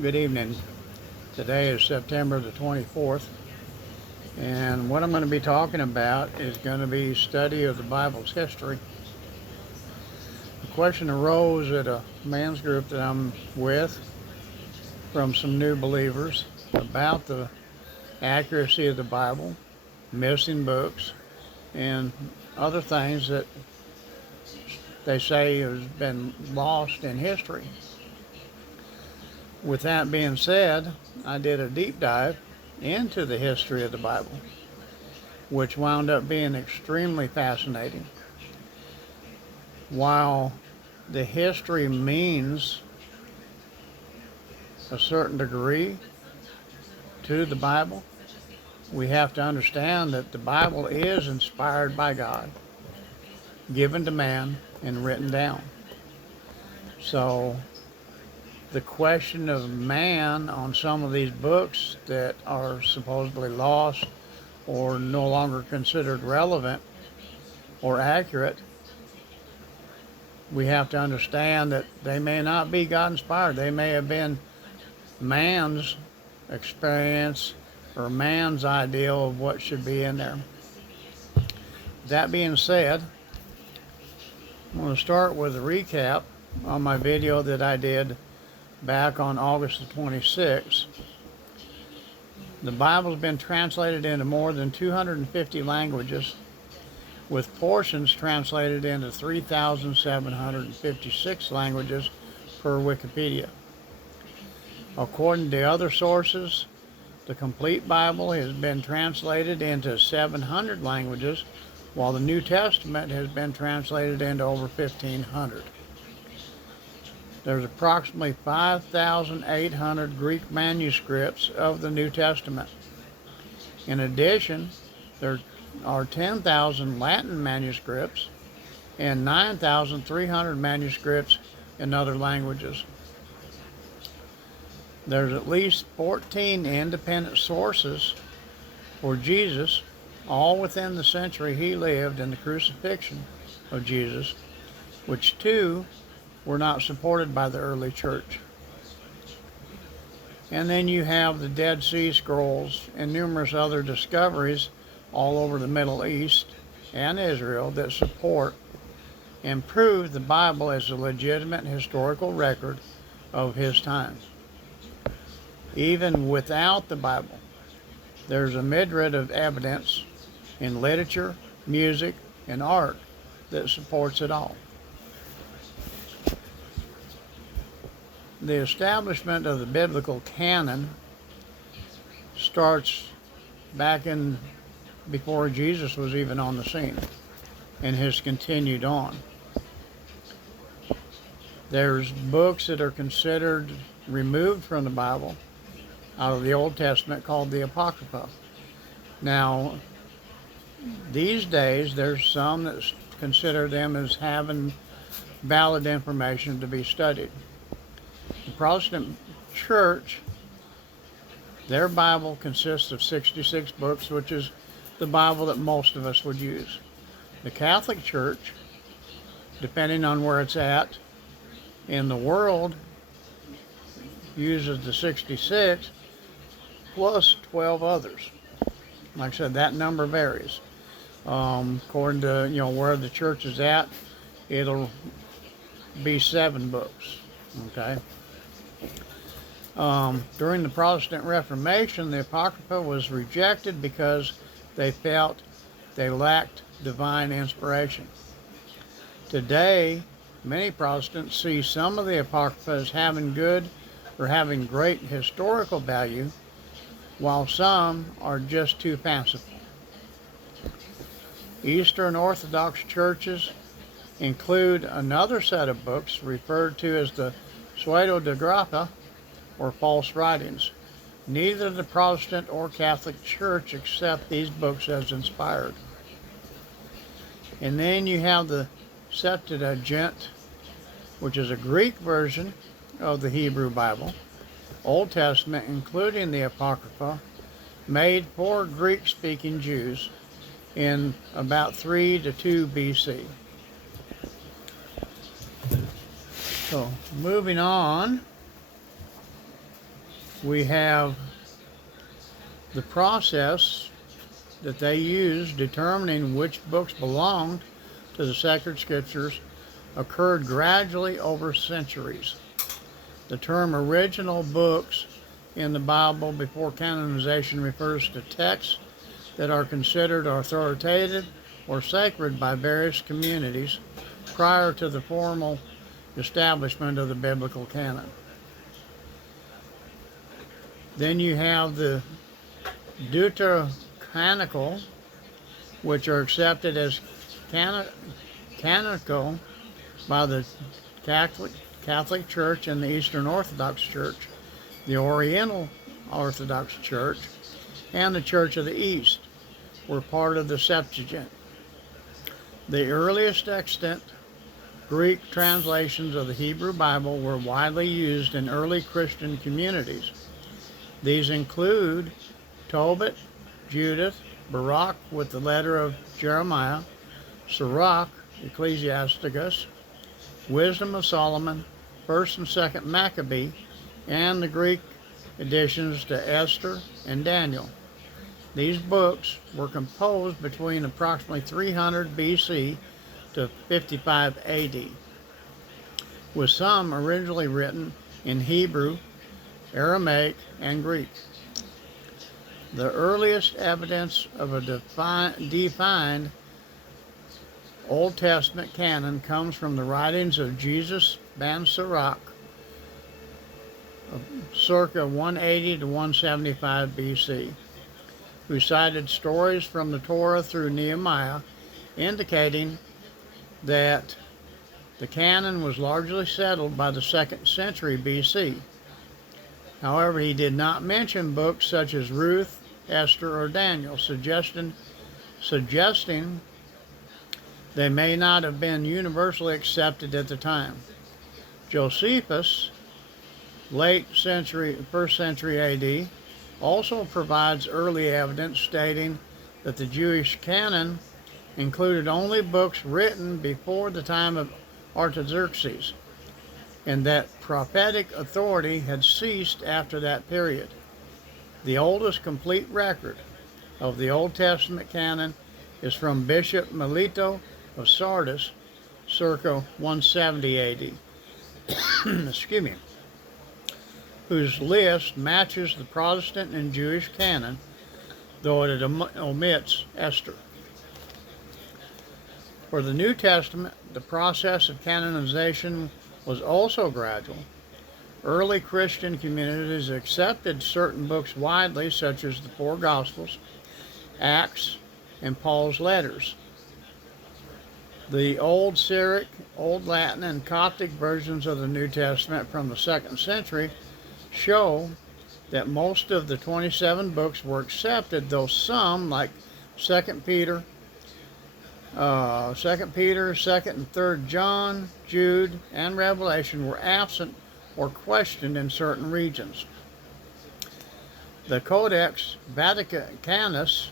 Good evening. Today is September the 24th, and what I'm going to be talking about is going to be study of the Bible's history. The question arose at a men's group that I'm with from some new believers about the accuracy of the Bible, missing books, and other things that they say has been lost in history. With that being said, I did a deep dive into the history of the Bible, which wound up being extremely fascinating. While the history means a certain degree to the Bible, we have to understand that the Bible is inspired by God, given to man, and written down. So the question of man on some of these books that are supposedly lost or no longer considered relevant or accurate, we have to understand that they may not be God inspired. They may have been man's experience or man's ideal of what should be in there. That being said, I'm going to start with a recap on my video that I did back on August the 26th. The Bible's been translated into more than 250 languages, with portions translated into 3,756 languages per Wikipedia. According to other sources, the complete Bible has been translated into 700 languages, while the New Testament has been translated into over 1,500. There's approximately 5,800 Greek manuscripts of the New Testament. In addition, there are 10,000 Latin manuscripts and 9,300 manuscripts in other languages. There's at least 14 independent sources for Jesus, all within the century he lived and the crucifixion of Jesus, which two were not supported by the early church. And then you have the Dead Sea Scrolls and numerous other discoveries all over the Middle East and Israel that support and prove the Bible as a legitimate historical record of his time. Even without the Bible, there's a myriad of evidence in literature, music, and art that supports it all. The establishment of the biblical canon starts back in before Jesus was even on the scene and has continued on. There's books that are considered removed from the Bible out of the Old Testament called the Apocrypha. Now, these days there's some that consider them as having valid information to be studied. The Protestant Church, their Bible consists of 66 books, which is the Bible that most of us would use. The Catholic Church, depending on where it's at in the world, uses the 66 plus 12 others. Like I said, that number varies. According to where the church is at, it'll be 7 books. Okay. During the Protestant Reformation, the Apocrypha was rejected because they felt they lacked divine inspiration. Today, many Protestants see some of the Apocrypha as having good or having great historical value, while some are just too fanciful. Eastern Orthodox churches include another set of books referred to as the Pseudepigrapha, or false writings. Neither the Protestant or Catholic Church accept these books as inspired. And then you have the Septuagint, which is a Greek version of the Hebrew Bible, Old Testament, including the Apocrypha, made for Greek-speaking Jews in about 3 to 2 BC. So, moving on, we have the process that they used determining which books belonged to the sacred scriptures occurred gradually over centuries. The term original books in the Bible before canonization refers to texts that are considered authoritative or sacred by various communities prior to the formal establishment of the biblical canon. Then you have the Deuterocanonical, which are accepted as canonical by the Catholic Church and the Eastern Orthodox Church, the Oriental Orthodox Church, and the Church of the East were part of the Septuagint. The earliest extant Greek translations of the Hebrew Bible were widely used in early Christian communities. These include Tobit, Judith, Baruch with the letter of Jeremiah, Sirach, Ecclesiasticus, Wisdom of Solomon, 1st and 2nd Maccabee, and the Greek additions to Esther and Daniel. These books were composed between approximately 300 BC to 55 AD, with some originally written in Hebrew, Aramaic, and Greek. The earliest evidence of a defined Old Testament canon comes from the writings of Jesus ben Sirach, circa 180 to 175 BC, who cited stories from the Torah through Nehemiah, indicating that the canon was largely settled by the 2nd century BC. However, he did not mention books such as Ruth, Esther, or Daniel, suggesting they may not have been universally accepted at the time. Josephus, late 1st century AD, also provides early evidence stating that the Jewish canon included only books written before the time of Artaxerxes, and that prophetic authority had ceased after that period. The oldest complete record of the Old Testament canon is from Bishop Melito of Sardis, circa 170 AD, excuse me, whose list matches the Protestant and Jewish canon, though it omits Esther. For the New Testament, the process of canonization was also gradual. Early Christian communities accepted certain books widely, such as the four Gospels, Acts, and Paul's letters. The Old Syriac, Old Latin, and Coptic versions of the New Testament from the 2nd century show that most of the 27 books were accepted, though some, like 2 Peter, 2nd and 3rd John, Jude, and Revelation, were absent or questioned in certain regions. The Codex Vaticanus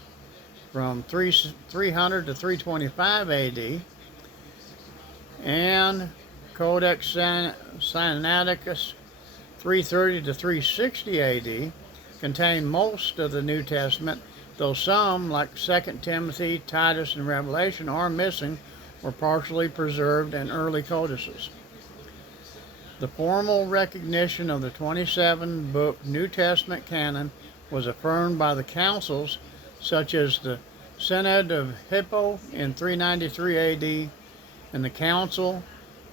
from 300 to 325 AD and Codex Sinaiticus 330 to 360 AD contain most of the New Testament, though some, like 2 Timothy, Titus, and Revelation, are missing or partially preserved in early codices. The formal recognition of the 27-book New Testament canon was affirmed by the councils such as the Synod of Hippo in 393 AD and the Council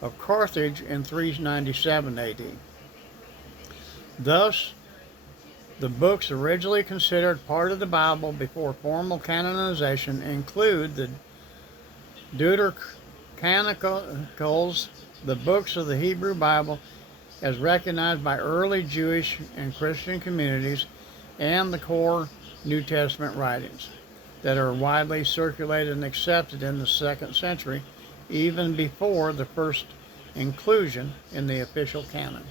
of Carthage in 397 AD. Thus, the books originally considered part of the Bible before formal canonization include the Deuterocanonicals, the books of the Hebrew Bible as recognized by early Jewish and Christian communities, and the core New Testament writings that are widely circulated and accepted in the 2nd century, even before the first inclusion in the official canon.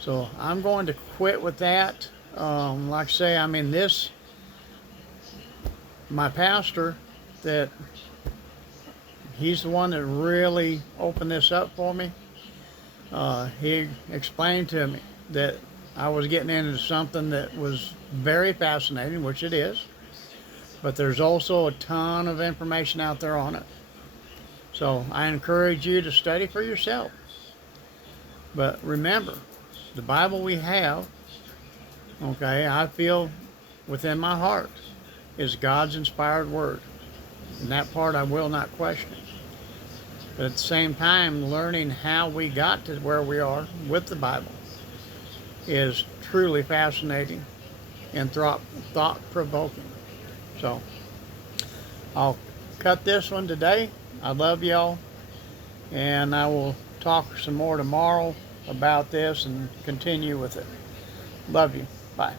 So I'm going to quit with that. Like I say, my pastor, that he's the one that really opened this up for me. He explained to me that I was getting into something that was very fascinating, which it is, but there's also a ton of information out there on it. So I encourage you to study for yourself. But remember, the Bible we have, okay, I feel within my heart is God's inspired word. And that part I will not question. But at the same time, learning how we got to where we are with the Bible is truly fascinating and thought-provoking. So I'll cut this one today. I love y'all, and I will talk some more tomorrow about this and continue with it. Love you. Bye.